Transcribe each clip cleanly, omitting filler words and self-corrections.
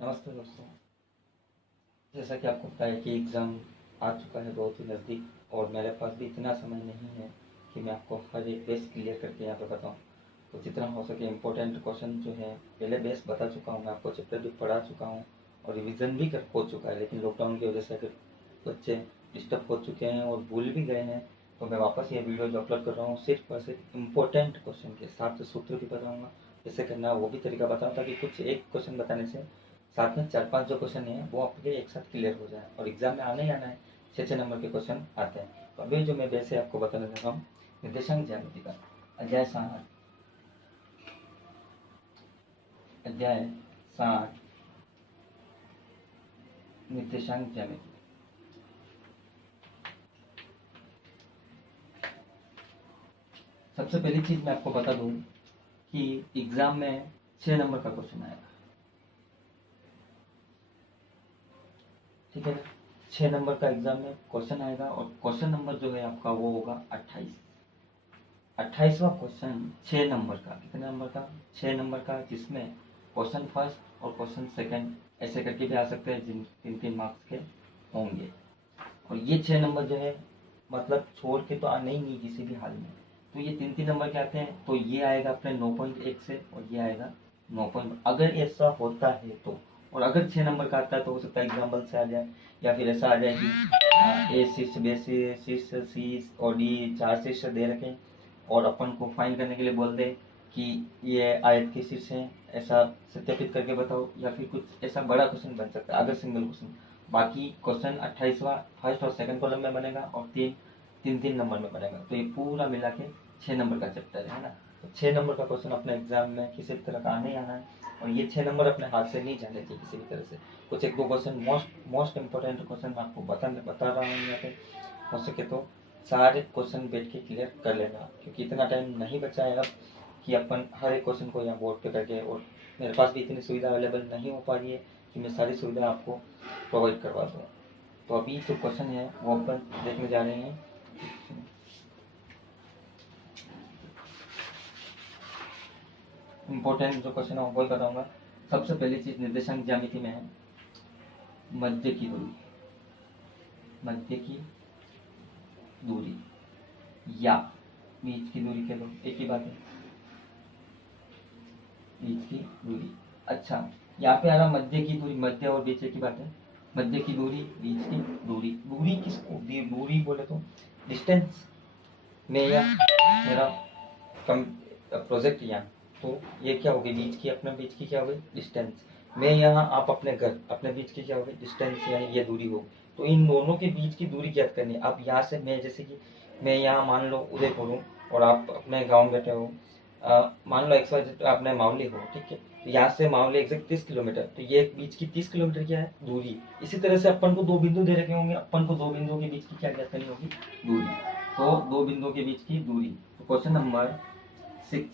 नमस्ते दोस्तों। जैसा कि आपको पता है कि एग्ज़ाम आ चुका है बहुत ही नज़दीक, और मेरे पास भी इतना समय नहीं है कि मैं आपको हर एक बेस क्लियर करके यहाँ पे बताऊँ। तो जितना हो सके इम्पोर्टेंट क्वेश्चन जो है पहले बेस बता चुका हूँ, मैं आपको चैप्टर भी पढ़ा चुका हूँ और रिविज़न भी कर हो चुका है। लेकिन लॉकडाउन की वजह से अगर बच्चे डिस्टर्ब हो चुके हैं और भूल भी गए हैं, तो मैं वापस ये वीडियो जो अपलोड कर रहा हूँ सिर्फ और सिर्फ इम्पोर्टेंट क्वेश्चन के साथ सूत्र भी बताऊँगा, जैसे करना है वो भी तरीका बताऊँ, ताकि कुछ एक क्वेश्चन बताने से साथ में 4-5 जो क्वेश्चन है वो आपके एक साथ क्लियर हो जाए। और एग्जाम में आना ही आना है, 6-6 नंबर के क्वेश्चन आते हैं। तो अभी जो मैं वैसे आपको बताने जा रहा हूँ निर्देशांक ज्यामिति का अध्याय 60 निर्देशांक ज्यामिति। सबसे पहली चीज मैं आपको बता दूं कि एग्जाम में 6 नंबर का क्वेश्चन आएगा, ठीक है। 6 नंबर का एग्जाम में क्वेश्चन आएगा और क्वेश्चन नंबर जो है आपका वो होगा 28वां क्वेश्चन 6 नंबर का। कितने नंबर का? 6 नंबर का, जिसमें क्वेश्चन फर्स्ट और क्वेश्चन सेकंड ऐसे करके भी आ सकते हैं, जिन 3-3 मार्क्स के होंगे। और ये 6 नंबर जो है मतलब छोड़ के तो आने ही नहीं किसी भी हाल में। तो ये 3-3 नंबर के आते हैं, तो ये आएगा अपने 9.1 से और ये आएगा 9. अगर ऐसा होता है तो, और अगर 6 नंबर का आता है तो हो सकता है एग्जाम्पल से आ जाए, या फिर ऐसा आ जाए कि ए शीर्ष, बी शीर्ष, सी और डी 4 शीर्ष दे रखें और अपन को फाइंड करने के लिए बोल दे कि ये आयत के शीर्ष है, ऐसा सत्यापित करके बताओ, या फिर कुछ ऐसा बड़ा क्वेश्चन बन सकता है अगर सिंगल क्वेश्चन। बाकी क्वेश्चन 28वां फर्स्ट और सेकंड कॉलम में बनेगा और 3-3 नंबर में बनेगा। तो ये पूरा मिला के 6 नंबर का चैप्टर है ना। तो 6 नंबर का क्वेश्चन अपने एग्जाम में किसी भी तरह का आने आना है, और ये 6 नंबर अपने हाथ से नहीं जाने चाहिए किसी भी तरह से। कुछ एक दो क्वेश्चन मोस्ट इंपॉर्टेंट क्वेश्चन मैं आपको बता रहा हूँ यहाँ पे। हो सके तो सारे क्वेश्चन बैठ के क्लियर कर लेना, क्योंकि इतना टाइम नहीं बचा है अब कि अपन हर एक क्वेश्चन को यहाँ बोर्ड पे करके, और मेरे पास भी इतनी सुविधा अवेलेबल नहीं हो पा रही है कि मैं सारी सुविधा आपको प्रोवाइड करवा दूँ। तो अभी जो क्वेश्चन है वो अपन देखने जा रहे हैं। इम्पोर्टेंट जो क्वेश्चन है वो बताऊंगा। सबसे पहली चीज निर्देशांक ज्यामिति में है मध्य की दूरी। मध्य की दूरी या बीच की दूरी कह लो, एक ही बात है, बीच की दूरी। अच्छा, यहाँ पे आ रहा मध्य की दूरी, मध्य और बीच एक ही बात है। मध्य की दूरी, बीच की दूरी। दूरी किसको दूरी बोले तो डिस्टेंस में, या मेरा कम प्रोजेक्ट यहाँ, तो ये क्या होगी बीच की, अपने बीच की क्या होगी डिस्टेंस। मैं यहाँ, आप अपने घर, अपने बीच की क्या होगी डिस्टेंस, या ये दूरी होगी। तो इन दोनों के बीच की दूरी ज्ञात करनी है। अब यहाँ से मैं, जैसे कि मैं यहाँ मान लो उदयपुर हूँ और आप अपने गाँव में बैठे हो, मान लो एक्स अपने मावली हो, ठीक है। तो यहाँ से मावली एग्जैक्ट 30 किलोमीटर, तो ये बीच की 30 किलोमीटर क्या है दूरी। इसी तरह से अपन को दो बिंदु दे रखे होंगे, अपन को दो बिंदुओं के बीच की क्या ज्ञात करनी होगी दूरी। तो दो बिंदुओं के बीच की दूरी। तो क्वेश्चन नंबर 6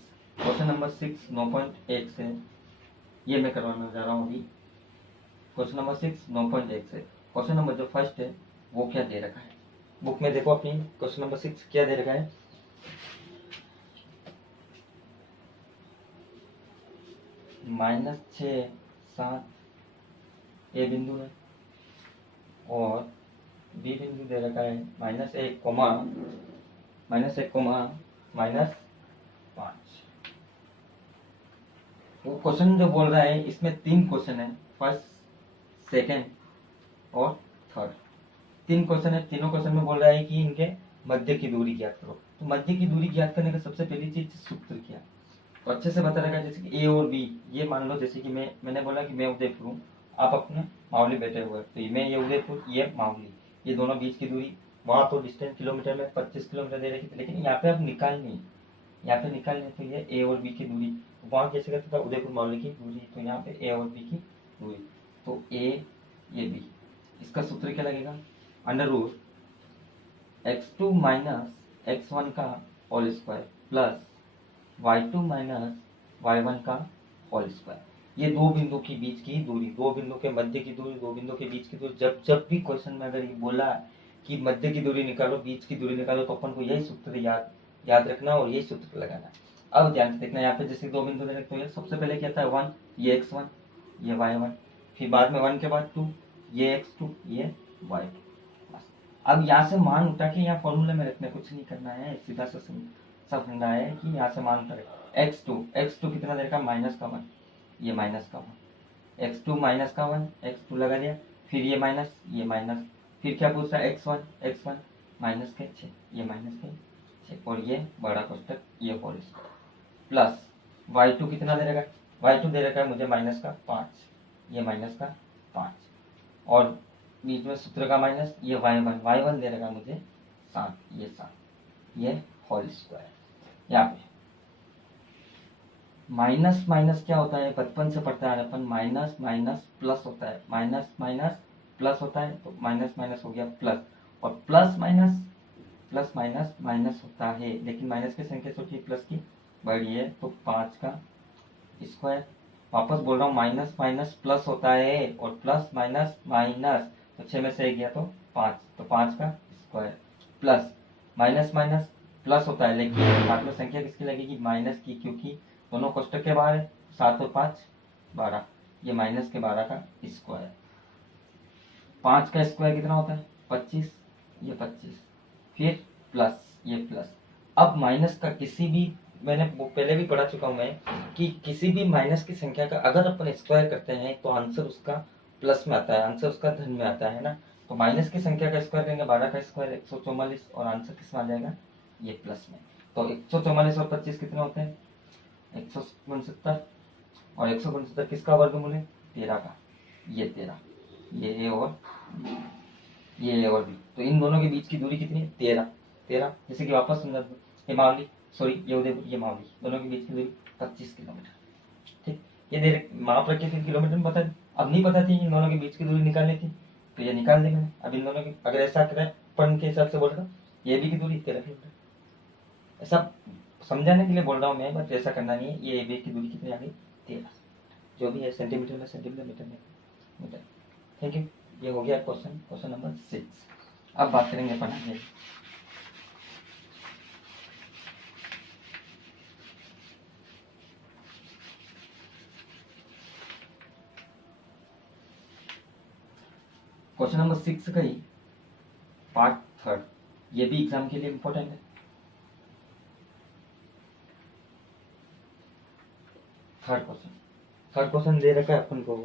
9.1 से ये मैं करवाने जा रहा हूँ अभी। क्वेश्चन नंबर 6 9.1 से क्वेश्चन नंबर जो फर्स्ट है वो क्या दे रखा है बुक में, देखो अपनी क्वेश्चन नंबर 6 क्या दे रखा है। -6 7 ए बिंदु है और बी बिंदु दे रखा है -1 -5। वो क्वेश्चन जो बोल रहा है इसमें 3 क्वेश्चन है, फर्स्ट, सेकंड और थर्ड। 3 क्वेश्चन है, तीनों क्वेश्चन में बोल रहा है कि इनके मध्य की दूरी ज्ञात करो। तो मध्य की दूरी ज्ञात करने का सबसे पहली चीज सूत्र क्या, तो अच्छे से बता रहेगा। जैसे कि ए और बी, ये मान लो जैसे कि मैंने बोला कि मैं उदयपुर हूँ, आप अपने मावली बैठे हुए, तो मैं ये उदयपुर, ये मावली, ये दोनों बीच की दूरी। वहां तो डिस्टेंस किलोमीटर में 25 किलोमीटर दे रखी थी, लेकिन यहाँ पे अब निकालनी, यहाँ पे निकालने के लिए ए और बी की दूरी। वहां कैसे करता था उदयपुर मावली की दूरी, तो यहाँ पे ए और बी की दूरी। तो ए, ये बी, इसका सूत्र क्या लगेगा, under root x2 minus x1 का whole square plus y2 minus y1 का होल स्क्वायर। ये दो बिंदु के बीच की दूरी, दो बिंदु के मध्य की दूरी, दो बिंदु के बीच की दूरी। जब जब भी क्वेश्चन में अगर ये बोला कि मध्य की दूरी निकालो, बीच की दूरी निकालो, तो अपन को यही सूत्र याद रखना और यही सूत्र लगाना। अब ध्यान से देखना, यहाँ पे जैसे दो बिंदु दे रखे, तो सबसे पहले क्या था 1, ये x1, ये y1, फिर बाद में 1 के बाद 2, ये x2 ये y2। बस अब यहाँ से मान उठा के यहाँ फॉर्मूले में रखने, कुछ नहीं करना है, सीधा सा सब फंडा है कि यहाँ से मान उठा x2 कितना दे रखा, -1, ये -1, x2 -1, x2 लगा दिया, फिर ये माइनस, फिर क्या पूछ रहा है x1 -6, ये -6 और ये बड़ा कोष्टक ये होल स्क्वायर प्लस y2 कितना दे रखा है, y2 दे रखा है मुझे -5, ये -5 और बीच में सूत्र का माइनस, ये y1 दे रखा है मुझे 7, ये होल स्क्वायर। यहाँ पे माइनस क्या होता है, बचपन से पढ़ते आ रहे अपन, माइनस प्लस होता है, माइनस प्लस होता है, तो माइनस हो गया प्लस, और प्लस माइनस होता है, लेकिन माइनस की संख्या छोटी प्लस की बड़ी है, तो 5 का स्क्वायर। वापस बोल रहा हूँ, माइनस प्लस होता है और प्लस माइनस, तो 6 में से 1 गया तो 5, तो 5 का स्क्वायर प्लस माइनस प्लस होता है, लेकिन बाद में संख्या किसकी लगेगी, माइनस की, क्योंकि दोनों कोष्टक के बाहर है, 7 और 5 12, ये माइनस के 12 का स्क्वायर। 5 का स्क्वायर कितना होता है, 25, ये 25, फिर प्लस, ये प्लस। अब माइनस का किसी भी, मैंने पहले भी पढ़ा चुका हूं मैं कि किसी भी माइनस की संख्या का अगर अपन स्क्वायर करते हैं तो आंसर उसका प्लस में आता है, आंसर उसका धन में आता है ना। तो माइनस की संख्या का स्क्वायर करेंगे, 12 का स्क्वायर 144, और आंसर किस में आ जाएगा, ये प्लस में। तो 144 और 25 कितने होते हैं, 169, और 169 किसका वर्गमूल है, 13 का, ये 13, ये ए और बी, तो इन दोनों के बीच की दूरी कितनी है, 13। जैसे कि वापस समझा दो, हिमावली सॉरी ये उदयपुर ये मावली, दोनों के बीच की दूरी 25 किलोमीटर। ठीक, ये दे माप रखे थे किलोमीटर में, बता, अब नहीं पता थी इन दोनों के बीच की दूरी निकालनी थी, तो ये निकाल दी मैंने। अब इन दोनों की अगर ऐसा करें पढ़ने के हिसाब से बोल रहा हूँ, ये भी की दूरी 13 किलोमीटर, ऐसा समझाने के लिए बोल रहा हूँ मैं, बट ऐसा करना नहीं है। ये ए की दूरी कितनी आ गई, 13, जो भी है सेंटीमीटर में सेंटीमीटर, मीटर में मीटर। थैंक यू, ये हो गया क्वेश्चन नंबर 6। अब बात करेंगे अपन आगे। क्वेश्चन नंबर 6 का ही पार्ट 3, ये भी एग्जाम के लिए इंपॉर्टेंट है। थर्ड क्वेश्चन दे रखा है अपन को,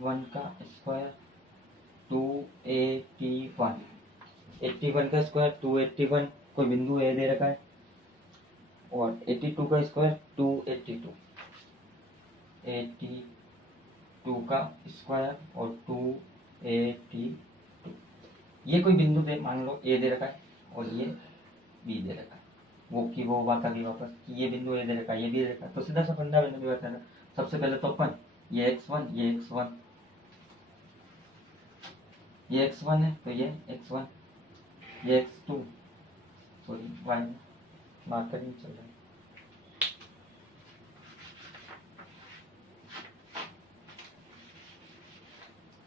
वन का स्क्वायर 281, 81 का स्क्वायर 281, कोई बिंदु ए दे रखा है, और 82 का स्क्वायर 282, 82 का स्क्वायर और 282, ये कोई बिंदु दे, मान लो ए दे रखा है और ये बी दे रखा है, वो बात आ गई वापस कि ये बिंदु ए दे रखा है, ये बी दे रखा है, तो सीधा सा फंडा मैंने भी बताया। सबसे पहले तो अपन ये x1 है, तो ये x1, ये x2, सॉरी y मार्कर नहीं चल रहा है,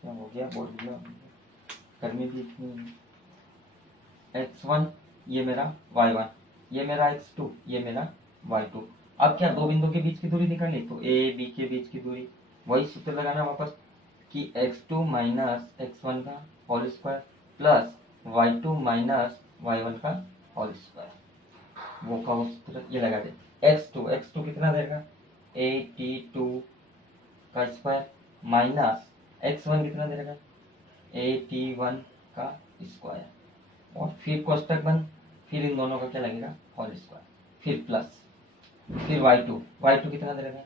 क्या हो गया, बोल दिया, गर्मी भी इतनी है। x1 ये मेरा y1, ये मेरा x2, ये मेरा y2। अब क्या, दो बिंदु के बीच की दूरी निकालनी, तो a b के बीच की दूरी, वही सूत्र लगाना वापस कि x2 माइनस x1 का whole square plus y2 minus y1 का होल स्क्वायर, वो का वो सूत्र ये लगा दे। x2 कितना देगा, 82 का स्क्वायर माइनस x1 कितना देगा, 81 का स्क्वायर, और फिर कोष्टक बंद, फिर इन दोनों का क्या लगेगा, होल स्क्वायर, फिर प्लस, फिर y2 कितना देगा,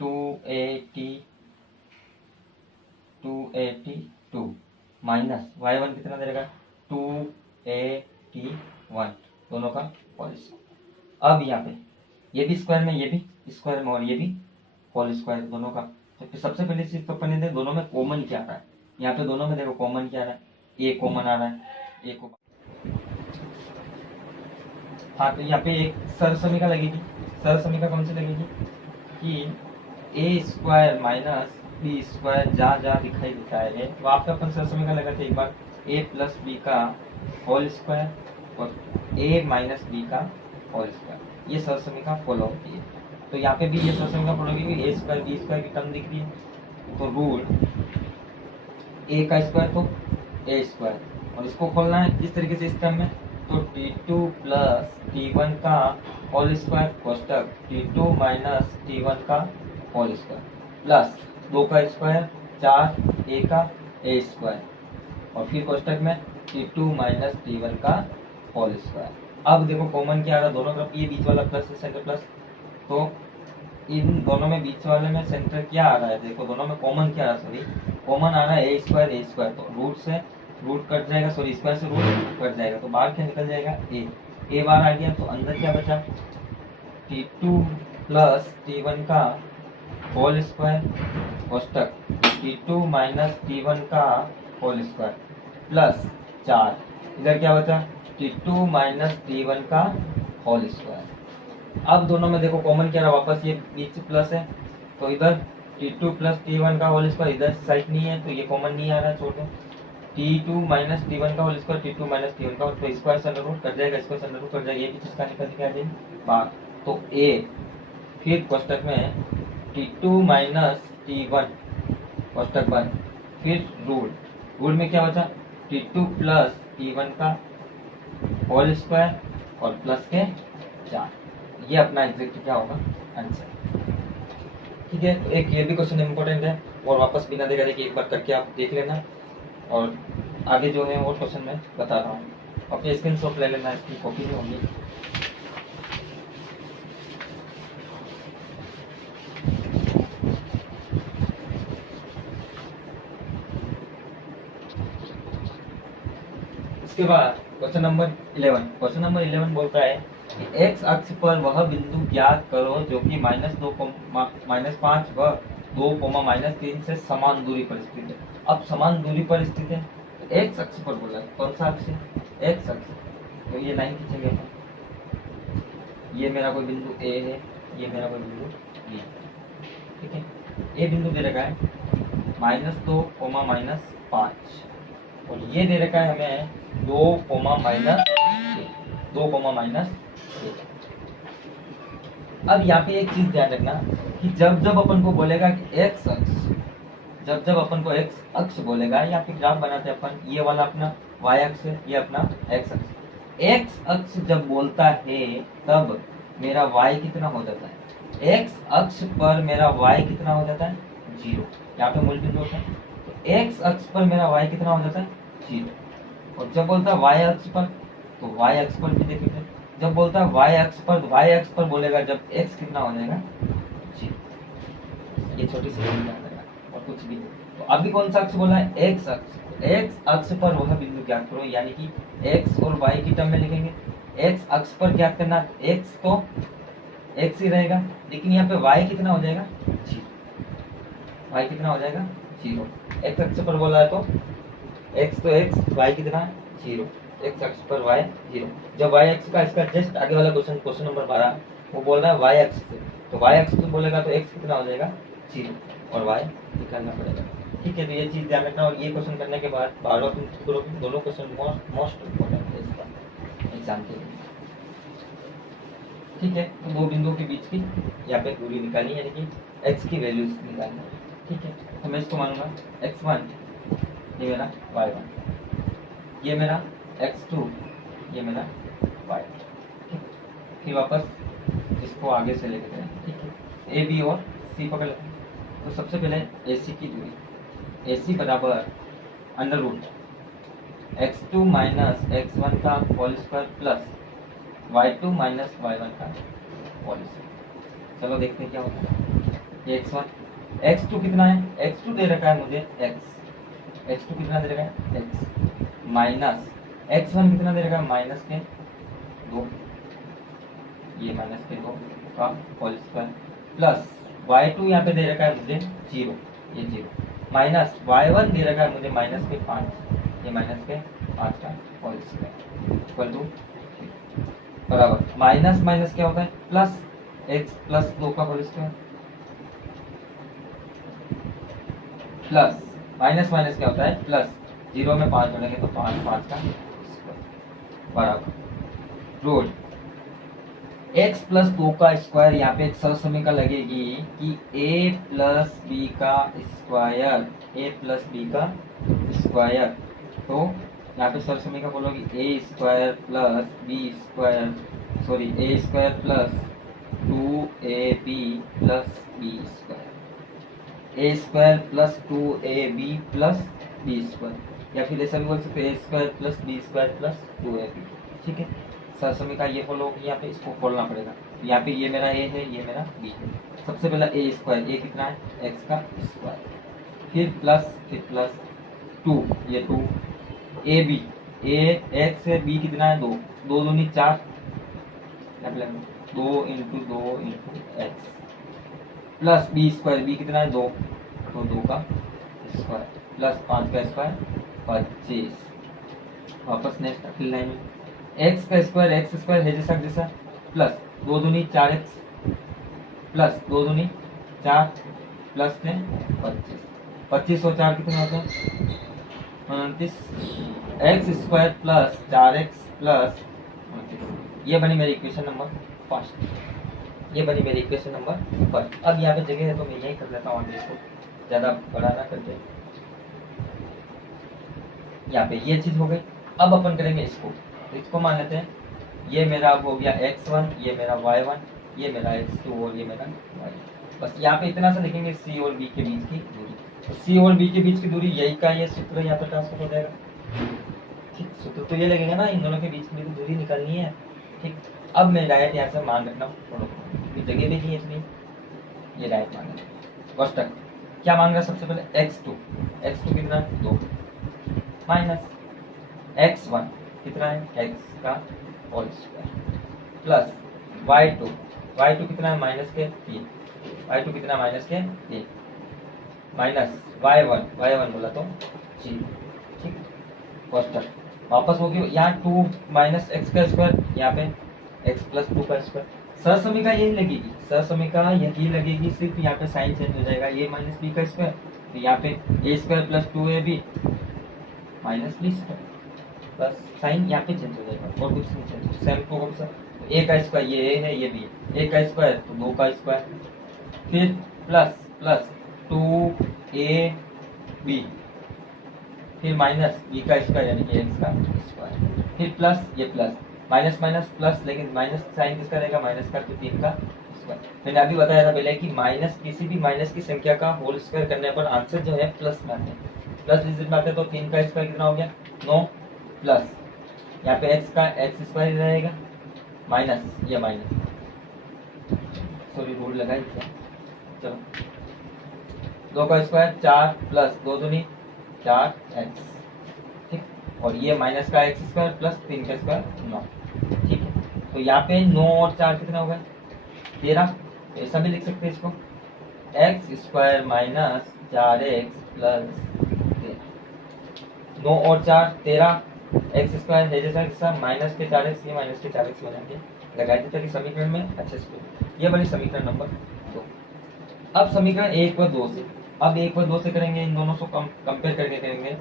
282 माइनस y1 कितना देगा, 281, दोनों का होल स्क्वायर। अब यहाँ पे ये भी स्क्वायर में, ये भी स्क्वायर में, और ये भी होल स्क्वायर, दोनों का। तो सबसे पहले चीज तो अपन ने दोनों में कॉमन क्या आ रहा है, यहाँ पे दोनों में देखो कॉमन क्या आ रहा है, ए कॉमन आ रहा है, ए कॉमन, हाँ तो यहाँ पे एक सरसमीका लगेगी, सरसमीका कौन सी लगेगी कि ए स्क्वायर माइनस बी स्क्वायर जहाँ दिखाई देता है, तो आपका अपन सरसमीका लगाते एक बार, ए प्लस बी का होल स्क्वायर और ए माइनस बी का होल स्क्वायर। ये सरसमीका फॉलो होती है। तो यहाँ पे भी ये सरसमीका फॉलो होगी, ए स्क्वायर बी स्क्वायर की टर्म दिख रही है, तो रूट ए का स्क्वायर तो ए स्क्वायर, और इसको खोलना है इस तरीके से इस टर्म में, तो T2 प्लस T1 का whole square कोष्टक T2 minus T1 का होल स्क्वायर प्लस 2 का स्क्वायर 4 ए का ए स्क्वायर, और फिर कोष्टक में T2 माइनस T1 का होल स्क्वायर। अब देखो कॉमन क्या आ रहा है, दोनों तरफ ये बीच वाला प्लस है, सेंटर प्लस, तो इन दोनों में बीच वाले में सेंटर क्या आ रहा है, देखो दोनों में कॉमन क्या आ रहा है, सॉरी कॉमन आ रहा है ए स्क्वायर, तो रूट से रूट कट जाएगा, सॉरी स्क्वायर से रूट कट जाएगा, तो बाहर क्या निकल जाएगा, ए बार आ गया, तो अंदर क्या बचा, T2 प्लस T1 का whole square कोष्टक T2 minus T1 का होल स्क्वायर प्लस 4, इधर क्या बचा, T2 माइनस T1 का होल स्क्वायर। अब दोनों में देखो कॉमन क्या रहा, वापस ये बीच प्लस है, तो इधर T2 प्लस T1 का होल स्क्वायर, इधर साइड नहीं है तो ये कॉमन नहीं आ रहा है, छोड़ दो। T2 माइनस T1 का whole square, T2 minus T1 का, तो स्क्वायर से अंडर रूट कट जाएगा, स्क्वायर से अंडर रूट कट जाएगा, ये भी चीज का निकल के आ जाएगी बाहर, तो ए, फिर कोष्टक में T2 माइनस T1 कोष्टक बंद, फिर रूट में क्या बचा, T2 प्लस T1 का होल स्क्वायर और प्लस के 4, ये अपना एग्जैक्ट क्या होगा, आंसर। ठीक है, तो एक ये भी क्वेश्चन इंपॉर्टेंट है, और वापस बिना देखा देखिए एक बार करके आप देख लेना, और आगे जो है वो क्वेश्चन मैं बता रहा हूँ, अपने स्क्रीनशॉट ले लेना, इसकी कॉपी नहीं होगी। इसके बाद क्वेश्चन नंबर 11 बोलता है कि एक्स अक्ष पर वह बिंदु ज्ञात करो जो कि -5 व 2, -3 से समान दूरी पर स्थित है। अब समान दूरी पर स्थित है, तो एक्स अक्ष पर बोला है, कौन सा अक्ष है, एक्स अक्ष, तो ये लाइन खींचेंगे अपन, ये मेरा कोई बिंदु ए है, ये मेरा कोई बिंदु बी है, ठीक है। ए बिंदु दे रखा है -2, -5, और ये दे रखा है हमें 2, -1। अब यहाँ पे एक चीज ध्यान रखना कि जब जब अपन को बोलेगा कि एक्स अक्ष, जब अपन को एक्स अक्ष बोलेगा, या फिर ग्राफ बनाते हैं अपन, ये वाला अपना वाई अक्ष है, ये अपना एक्स अक्ष। एक्स अक्ष जब बोलता है तब मेरा वाई कितना हो जाता है, एक्स अक्ष पर मेरा वाई कितना हो जाता है, 0, यहाँ पे मूल बिंदु होता है, तो एक्स अक्ष पर मेरा वाई कितना हो जाता है, 0। और जब बोलता है वाई अक्ष पर, तो वाई अक्ष पर भी देखेंगे, जब बोलता है वाई अक्ष पर बोलेगा जब एक्स कितना हो जाएगा, 0। ये छोटी सी और कुछ भी। तो अभी कौन सा अक्ष बोला है, एक्स अक्ष। एक्स अक्ष पर वह बिंदु ज्ञात करो, यानी कि एक्स और वाई की टर्म में लिखेंगे। एक्स अक्ष पर ज्ञात करना, एक्स तो एक्स ही रहेगा, लेकिन यहाँ पे वाई कितना हो जाएगा, 0। वाई कितना हो जाएगा, 0। एक्स अक्ष पर बोला है तो एक्स तो एक्स, वाई कितना है, 0। एक्स अक्ष पर वाई 0। जब वाई अक्ष का इसका जस्ट आगे वाला क्वेश्चन नंबर 12 वो बोल रहा है वाई अक्ष से, तो वाई अक्ष तो बोलेगा तो एक्स कितना हो जाएगा, 0, और वाई निकालना पड़ेगा। ठीक है, तो ये चीज ध्यान रखना। और ये क्वेश्चन करने के बाद दोनों क्वेश्चन मोस्ट इम्पोर्टेंट है इसका एग्जाम के लिए। ठीक है, तो दो बिंदुओं के बीच की यहाँ पे दूरी निकालनी, यानी कि एक्स की वैल्यूज निकालनी। ठीक है, तो मैं इसको मानूंगा x1, ये मेरा y1, ये मेरा x2, ये मेरा y। ठीक, फिर वापस इसको आगे से लेते हैं। ठीक है, ए बी और सी पकड़ लेते हैं। तो सबसे पहले ए सी की दूरी, ए सी बराबर under root x2 minus x1 का whole square plus y2 minus y1 का होल स्क्वायर। चलो देखते हैं क्या होता है। ये x1, x2 कितना है, x2 दे रखा है मुझे x2 कितना दे रखा है x, माइनस x1 कितना दे रखा है माइनस के 2, ये माइनस के 2 का होल स्क्वायर प्लस y2 यहाँ पे दे रखा है मुझे 0, ये 0, माइनस y1 दे रखा है मुझे माइनस के 5, ये माइनस के 5 का होल स्क्वायर इक्वल टू बराबर माइनस माइनस क्या होता है प्लस, x प्लस 2 का whole square plus minus minus क्या होता है प्लस, 0 में 5 जोड़ेंगे तो 5 का स्क्वायर बराबर रूट x प्लस 2 का स्क्वायर, यहाँ पे एक सहसमीका लगेगी कि a प्लस बी का स्क्वायर, a प्लस बी का स्क्वायर। तो यहाँ पे सहसमीका बोलोगी a square plus B square, sorry a square plus 2ab plus B square, a square plus 2ab plus B square, या फिर ऐसा भी बोल सकते हैं a square plus B square plus 2ab। ठीक है, सहसमीका ये फॉलो होगी, यहाँ पे इसको खोलना पड़ेगा। यहाँ पे ये मेरा a है, ये मेरा b है। सबसे पहला a स्क्वायर, a कितना है x का स्क्वायर, फिर प्लस 2, ये 2 a b, a x है, b कितना है 2, 2 दूनी 4, 2 into 2 into X, plus B square, B कितना है 2, तो 2 का स्क्वायर, प्लस 5 का स्क्वायर 25। वापस नेक्स्ट अगली लाइन में एक्स का स्क्वायर, एक्स स्क्वायर है जैसा जैसा, प्लस 2 दूनी 4x, प्लस 2 दूनी 4, प्लस में 25, 25 और 4 कितने होते हैं 29, x square plus 4x plus 29। ये बनी मेरी इक्वेशन नंबर फर्स्ट, ये बनी मेरी इक्वेशन नंबर फर्स्ट। अब यहाँ पे जगह है तो मैं यही कर लेता हूँ, इसको ज़्यादा बड़ा ना करके। यहाँ पे ये चीज़ हो गई। अब अपन करेंगे इसको मान लेते हैं ये मेरा हो गया x1, ये मेरा y1, ये मेरा x2 और ये मेरा y। बस यहाँ पे इतना सा लिखेंगे c और b के बीच की दूरी, तो c और b के बीच की दूरी यही का ये सूत्र यहाँ पे ट्रांसफर हो जाएगा। ठीक, सूत्र तो ये लगेगा ना, इन दोनों के बीच में दूरी निकालनी है। ठीक, अब मैं डायरेक्ट यहाँ से मान रखना जगह भी नहीं है इसलिए ये डायरेक्ट मान रखना। कोष्टक क्या मांग रहा है, सबसे पहले x2 कितना 2 माइनस x1 कितना है x का होल स्क्वायर प्लस y2 कितना है माइनस के 3, y2 कितना माइनस के 3 माइनस y1 बोला तो 0। ठीक, कोष्टक वापस हो गया यहाँ 2 माइनस एक्स का स्क्वायर, यहाँ पे x प्लस 2 का स्क्वायर। सहसमीका यही लगेगी, सहसमीका यही लगेगी, सिर्फ यहाँ पे साइन चेंज हो जाएगा, a माइनस बी का स्क्वायर, तो यहाँ पे a square plus 2ab minus B square, बस साइन यहाँ पे चेंज हो जाएगा और कुछ नहीं चेंज। सेम को कौन सा, a का स्क्वायर ये a है, ये b है, a का स्क्वायर तो 2 का स्क्वायर, फिर प्लस 2ab, फिर माइनस b का स्क्वायर यानी कि x का स्क्वायर, फिर प्लस ये प्लस माइनस माइनस प्लस, लेकिन माइनस साइन किसका रहेगा माइनस का, तो 3 का स्क्वायर। मैंने अभी बताया था पहले कि माइनस किसी भी माइनस की संख्या का होल स्क्वायर करने पर आंसर जो है प्लस में आते हैं, प्लस डिजिट में आते हैं। तो 3 का स्क्वायर कितना हो गया 9, प्लस यहाँ पे एक्स स्क्वायर रहेगा माइनस ये माइनस, सॉरी रूल लगाई क्या, चलो 2 का स्क्वायर 4 प्लस 2 दूनी 4x। ठीक, और ये माइनस का एक्स स्क्वायर प्लस 3 का स्क्वायर 9। ठीक है, तो यहाँ पे 9 और 4 कितना होगा 13, ऐसा भी लिख सकते हैं इसको, x square minus 4x plus 9 और 4 13, एक्स स्क्वायर है जैसा जैसा माइनस के 4x, ये माइनस के 4x बना के लगाए थे ताकि समीकरण में अच्छे से। ये बनी समीकरण नंबर 2। अब समीकरण 1 व 2 से, अब 1 व 2 से करेंगे, इन दोनों को कंपेयर करके करेंगे,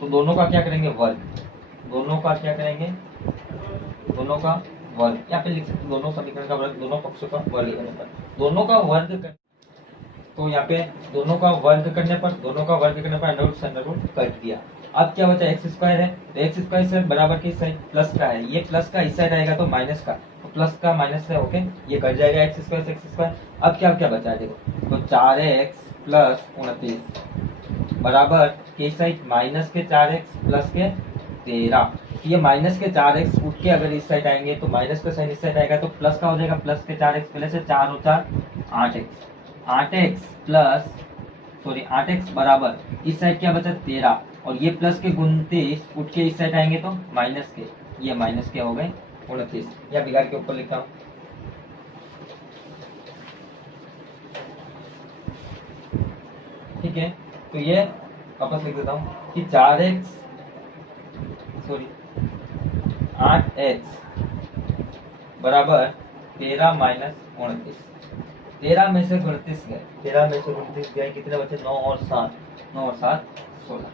तो दोनों का क्या करेंगे वर्ग, दोनों का क्या करेंगे, दोनों का वर्ग, यहाँ पे लिख सकते दोनों समीकरण का वर्ग, दोनों पक्षों का वर्ग करने पर, दोनों का वर्ग कर, तो यहाँ पे दोनों का वर्ग करने पर अंडर रूट कट दिया। अब क्या बचा एक्स स्क्वायर है, तो एक्स स्क्वायर से बराबर किस साइड प्लस का है, ये प्लस का इस साइड आएगा तो माइनस का, तो प्लस का माइनस से ओके ये कट जाएगा एक्स स्क्वायर से एक्स स्क्वायर। अब क्या क्या बचा है देखो, तो 4x प्लस 29 बराबर किस साइड माइनस के 4x प्लस के 13। ये माइनस के 4x उठ के अगर इस साइड आएंगे तो माइनस का साइन इस साइड आएगा तो प्लस का हो जाएगा, प्लस के 4x पहले से 4 और 4 8x प्लस सॉरी 8x बराबर इस साइड क्या बचा 13, और ये प्लस के 29 उठ के इस साइड आएंगे तो माइनस के, ये माइनस के हो गए 29, या बिगाड़ के ऊपर लिखता हूँ। ठीक है, तो ये वापस लिख देता हूँ कि 4x सॉरी 8x बराबर 13 माइनस 29, 13 में से 29 गए, 13 में से 29 गए, कितने बचे 9 और 7, 9 और 7 16,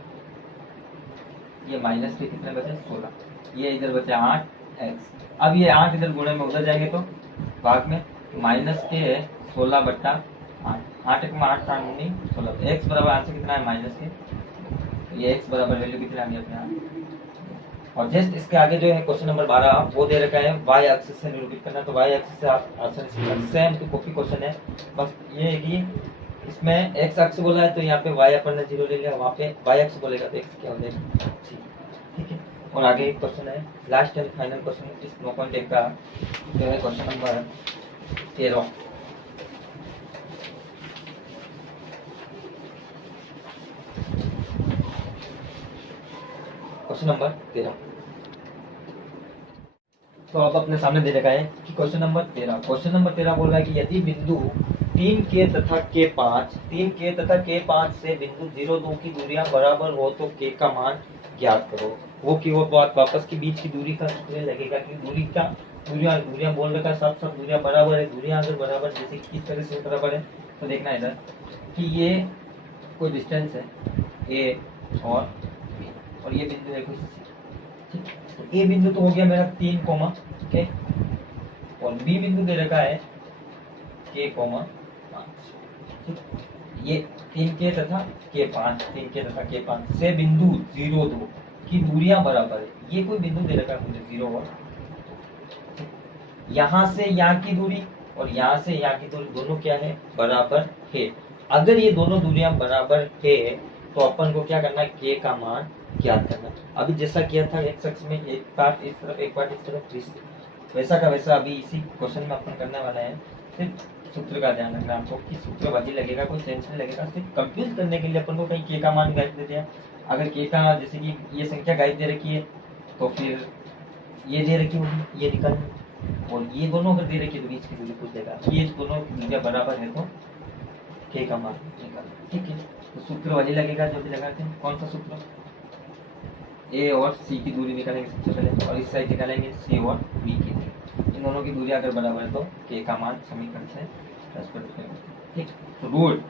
ये माइनस के कितने बचे 16, ये इधर बचे 8x। अब ये 8 इधर गुणे में उधर जाएंगे तो भाग में माइनस के 16/8, 8 एक में 8 नहीं 16, एक्स बराबर आंसर कितना है माइनस के, ये एक्स बराबर वैल्यू कितना आ गया अपने आप। और जस्ट इसके आगे जो है क्वेश्चन नंबर 12 वो दे रखा है वाई एक्सिस से निरूपित करना, तो वाई एक्सिस से आप answer same to copy question है, बस ये है कि इसमें एक्स अक्ष बोला है तो यहाँ पे वाई अपन ने 0 ले लिया, वहाँ पे वाई अक्ष बोलेगा तो एक्स क्या हो जाएगा, ठीक है। और आगे एक क्वेश्चन है लास्ट एंड फाइनल क्वेश्चन इस 9.1 का जो है क्वेश्चन नंबर 13। क्वेश्चन नंबर 13 तो अब अपने सामने दे रखा है कि क्वेश्चन नंबर 13 बोल रहा है कि यदि बिंदु 3K तथा K5 से बिंदु 0, 2 की दूरियां बराबर हो तो K का मान ज्ञात करो। वो की वो बात वापस की बीच की दूरी का सूत्र लगेगा कि दूरियां बोल रखा है, सब दूरियां बराबर है। दूरियां अगर बराबर जैसे किस तरह से बराबर है तो देखना है इधर कि ये कोई डिस्टेंस है A और B और ये बिंदु है कोई C, तो A बिंदु तो हो गया मेरा 3, K और B बिंदु दे रखा है K, 5, ये 3K तथा K5 से बिंदु 0, 2 की दूरियां बराबर है। ये कोई बिंदु दे रखा है मुझे 0 और यहाँ से यहाँ की दूरी और यहाँ से यहाँ की दूरी दोनों क्या है बराबर है। अगर ये दोनों दूरियां बराबर है तो अपन को क्या करना है K का मान ज्ञात करना। अभी जैसा किया था एक्स अक्ष में एक पार्ट इस तरफ एक पार्ट इस तरफ, वैसा का वैसा अभी इसी क्वेश्चन में अपन करने वाला है। सिर्फ सूत्र का ध्यान रखना आपको कि सूत्र बाजी लगेगा, कोई सेंस नहीं लगेगा। सिर्फ कंफ्यूज करने के लिए अपन को कहीं K का मान गाइड दे दिया। अगर K का जैसे कि ये संख्या गाइड दे रखी है तो फिर ये दे रखी होगी ये निकालनी, और ये दोनों अगर दे रखी है तो बीच की दूरी पूछ देगा। ये दोनों दूरियां बराबर है तो K का मान निकालना, ठीक है। तो सूत्र वही लगेगा जो भी लगाते हैं। कौन सा सूत्र? A और C की दूरी निकालेंगे सबसे पहले और इस साइड निकालेंगे C और B की दूरी। इन दोनों की दूरी अगर बराबर है तो K का मान समीकरण से 10 ठीक। तो रूट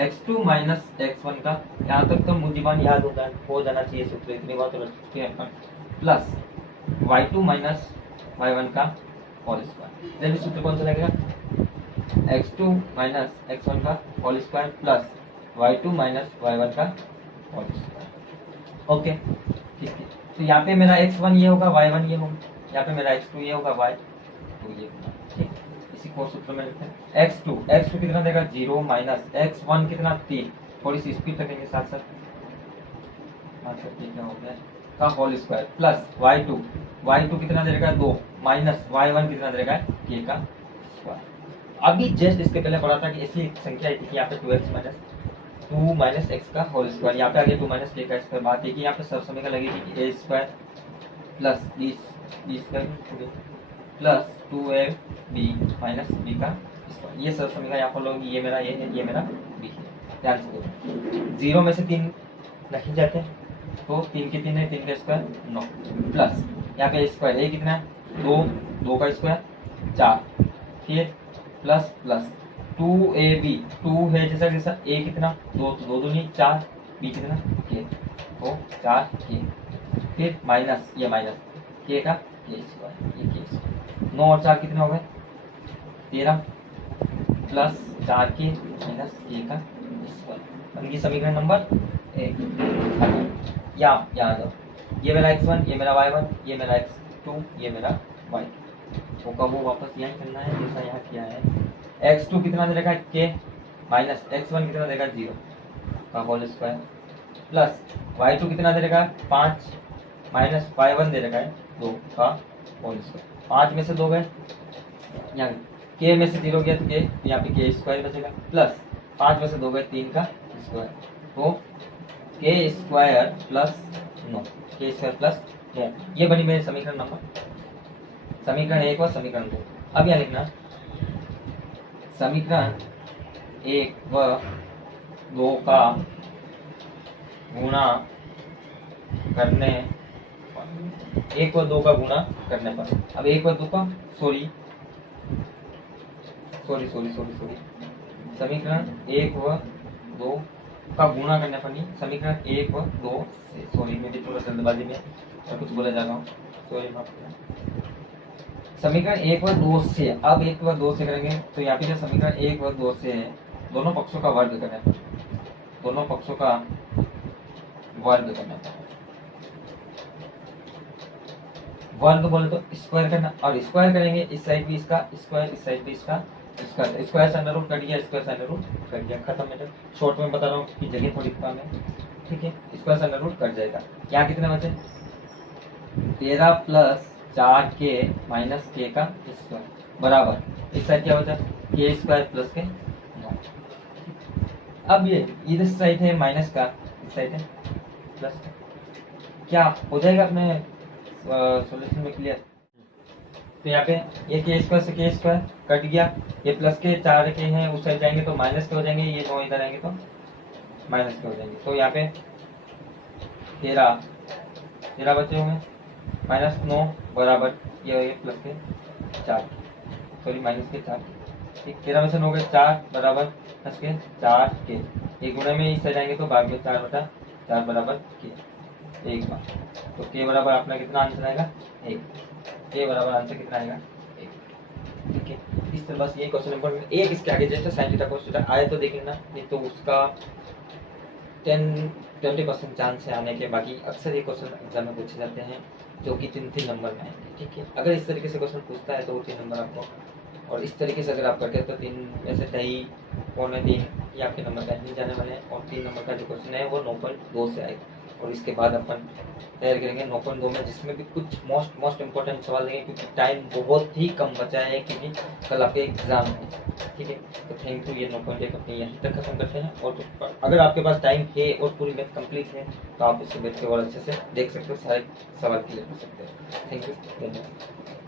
x2 माइनस x1 का यहाँ तक तो मूल्यमान याद हो जाना चाहिए सूत्र, इतनी बात रख सकते हैं अपन, प्लस y2 माइनस y1 का होल स्क्वायर। जल्दी सूत्र कौन सा लगेगा? x2 माइनस x1 का whole square plus y2 minus y1 का होल स्क्वायर। ओके ठीक है। तो यहाँ पे मेरा x1 ये होगा y1 ये होगा, यहाँ पे मेरा x2 ये होगा y2 ये होगा, ठीक। इसी को सूत्र में लिखते हैं x2 कितना देगा 0 माइनस x1 कितना 3, थोड़ी सी स्पीड रखेंगे साथ साथ, क्या हो गया का होल स्क्वायर प्लस y2 कितना देगा 2 माइनस y1 कितना देगा k का स्क्वायर। अभी जस्ट इसके पहले पढ़ा था कि ऐसी संख्या थी कि यहाँ पे 2 माइनस x का होल स्क्वायर, यहाँ पे आ गया 2 माइनस k का स्क्वायर। बात है कि यहाँ पे सब समय का लगेगी कि a square plus b square plus 2ab minus b का स्क्वायर। ये सब समय का यहाँ पर लोग ये मेरा a है ये मेरा b है। ध्यान से देखो 0 में से 3 नहीं जाते तो 3 के 3 है 3 का स्क्वायर 9 प्लस यहाँ पे स्क्वायर a कितना है 2 का स्क्वायर 4, फिर प्लस 2ab 2 है जैसा जैसा a कितना 2 तो 2 दूनी 4, b कितना k तो 4k, फिर माइनस ये माइनस k का k स्क्वायर ये k स्क्वायर। 9 और 4 कितना हो गए 13 प्लस 4k माइनस k का स्क्वायर। उनकी समीकरण नंबर 1। यहाँ दो ये मेरा x1 ये मेरा y1 ये मेरा x2 ये मेरा y2, तो का वो वापस यहाँ करना है जैसा यहाँ किया है। x2 कितना दे रखा है k माइनस x1 कितना देगा 0 का होल स्क्वायर प्लस y2 कितना दे रखा है 5 माइनस y1 दे रखा है 2 का होल स्क्वायर। 5 में से 2 गए, यहाँ k में से 0 गया तो k यहाँ पे k स्क्वायर बचेगा प्लस 5 में से 2 गए 3 का स्क्वायर, तो k square plus 9 k square plus 9। ये बनी मेरी समीकरण नंबर समीकरण 1 और समीकरण 2। अब यहाँ लिखना समीकरण 1 व 2 का गुणा करने 1 व 2 का गुणा करने पर, अब 1 व 2 का सॉरी समीकरण 1 व 2 का गुणा करने पर नहीं, समीकरण 1 व 2 से सॉरी मैं भी थोड़ा जल्दबाजी में और कुछ बोला जा रहा हूँ, सॉरी माफ करना। समीकरण 1 व 2 से, अब 1 व 2 से करेंगे तो यहाँ पे जो समीकरण 1 व 2 से है, दोनों पक्षों का वर्ग करना है, दोनों पक्षों का वर्ग करना है। वर्ग बोले तो स्क्वायर करना, और स्क्वायर करेंगे इस साइड भी इसका स्क्वायर, इस साइड भी इसका स्क्वायर, स्क्वायर से अंडर रूट कट गया, स्क्वायर से अंडर रूट कट गया, खत्म है। शॉर्ट में बता रहा हूँ कि जगह थोड़ी कम है, ठीक है। स्क्वायर से अंडर रूट कट जाएगा। यहाँ कितने बचे? 13 प्लस 4k माइनस k का स्क्वायर बराबर इस साइड क्या बचा? k स्क्वायर प्लस के। अब ये इधर साइड है माइनस का, इस साइड है प्लस, क्या हो जाएगा अपने सॉल्यूशन में क्लियर। तो यहाँ पे ये के स्क्वायर से के स्क्वायर कट गया, ये प्लस के 4 के हैं उस साइड जाएंगे तो माइनस के हो जाएंगे, ये 9 इधर आएंगे तो माइनस के हो जाएंगे। तो यहाँ पे 13 बचे होंगे, माइनस 9 बराबर ये हो गया प्लस के 4, सॉरी माइनस के 4, ठीक। 13 में से 9 गए 4 बराबर प्लस के 4 के, ये गुणे में इस साइड आएंगे तो भाग में 4/4 बराबर के, एक बार। तो के बराबर अपना कितना आंसर आएगा? 1। के बराबर आंसर कितना आएगा? 1, ठीक है। इस तरह बस ये क्वेश्चन नंबर 1 इसके आगे जैसे साइन थीटा कोस थीटा आए तो देख लेना, नहीं तो उसका 10-20% चांस है आने के। बाकी अक्सर ये क्वेश्चन एग्जाम में पूछे जाते हैं जो कि 3 नंबर में आएंगे, ठीक है। अगर इस तरीके से क्वेश्चन पूछता है तो वो 3 नंबर आपको, और इस तरीके से अगर आप करते हैं तो 3 ऐसे 2.5 पौने 3 ये आपके नंबर का नहीं जाने वाले हैं। और 3 नंबर का जो क्वेश्चन है वो 9.2 से आएगा, और इसके बाद अपन तैयार करेंगे 9.2 में, जिसमें भी कुछ मोस्ट इंपॉर्टेंट सवाल देंगे, क्योंकि टाइम बहुत ही कम बचा है, क्योंकि कल आपके एग्जाम है, ठीक है। तो थैंक यू, ये 9.1 अपने यहीं तक खत्म करते हैं। और तो अगर आपके पास टाइम है और पूरी मैथ कंप्लीट है तो आप इसे बैठ के और अच्छे से देख सकते हो, सारे सवाल क्लियर कर सकते हो। थैंक यू, धन्यवाद।